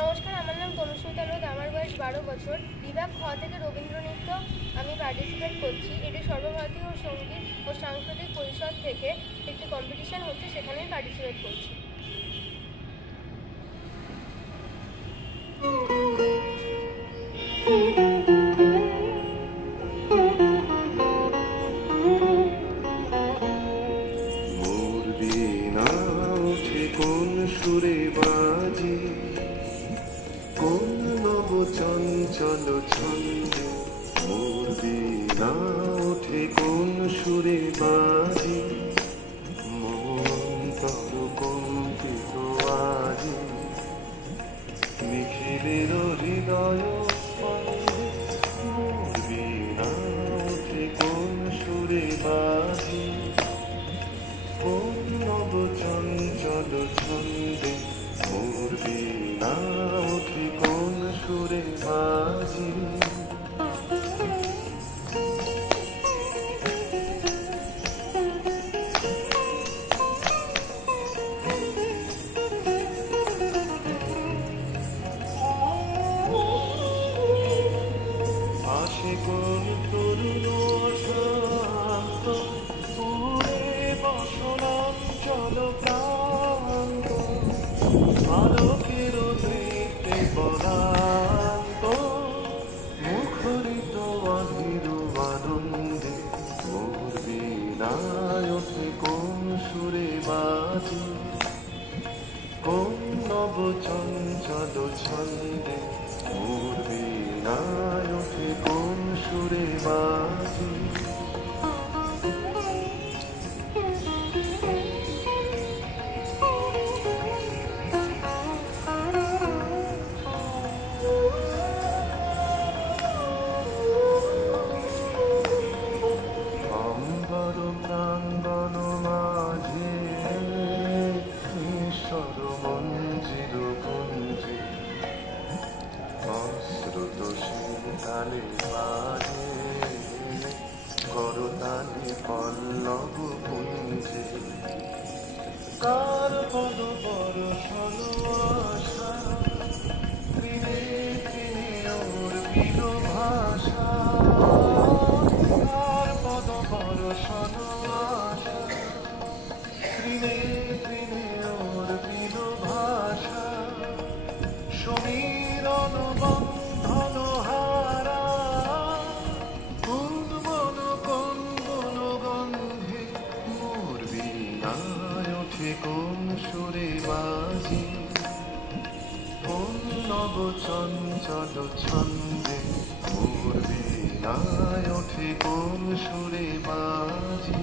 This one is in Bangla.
নমস্কার, আমার নাম তনুস্মিতা লোধ। আমার বয়স 12 বছর। বিভাগ খ থেকে রবীন্দ্র নৃত্য আমি পার্টিসিপেট করছি। এটি সর্বভারতীয় সঙ্গীত ও সাংস্কৃতিক পরিষদ থেকে একটি কম্পিটিশন হচ্ছে, সেখানে আমি পার্টিসিপেট করছি। সুরে বাজে কোন নব চঞ্চল ছন্দে, মোর বীণা ওঠে কোন সুরে বাজে, মন্তর কম্পিত আজে, নিখিলের হৃদয় স্পন্দে, মোর বীণা ওঠে কোন সুরে বাজে, কোন নব চঞ্চল ছন্দে, মোর বীণা ওঠে কোন সুরে বাজে। আসে কোন তরুণ শান্ত, পুরে বসনাঞ্চল প্রান্ত, আলোকের নৃত্যে পরান্ত, মুখরিত অধীর আনন্দে, মোর বীণায় ওঠে কোন সুরে বাজে, কোন নব চঞ্চল ছন্দে, মোর বীণায় ওঠে কোন সুরে বাজে। অম্বর প্রাঙ্গণ মাঝে ঈশ্বর মঞ্জির কুঞ্জে, অশ্রুত শীতালে বাজে করতালি পল্লব পুঞ্জে, কার পদ বর্ষণ আশা, তৃণে তৃণে ওর বিল ভাষা, কার পদ বর্ষণ আশা, তৃণে তৃণে ওর বিল ভাষা, সমীরণ বন্ধন হারা, কুন্দমন কন্দন গন্ধে, মোর বীণায় ওঠে কোন সুরে বাজে, কোন নব চঞ্চল ছন্দে, মোর বীণায় ওঠে কোন সুরে বাজে।